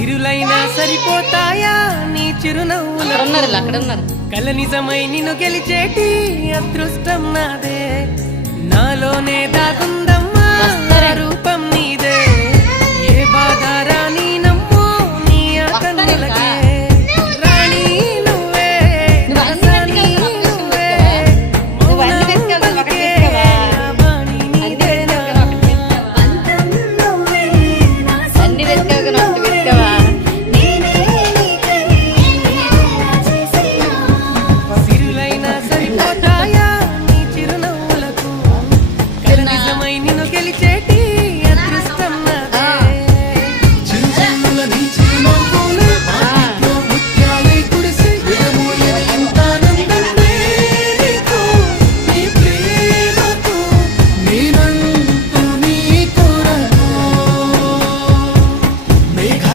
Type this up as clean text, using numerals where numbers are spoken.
సిరులైనా సరిపోతాయా నీ చిరునవ్వుల కల నిజమై నిన్ను గెలిచేటి అదృష్టం నాదే నాలోనే దాగుందా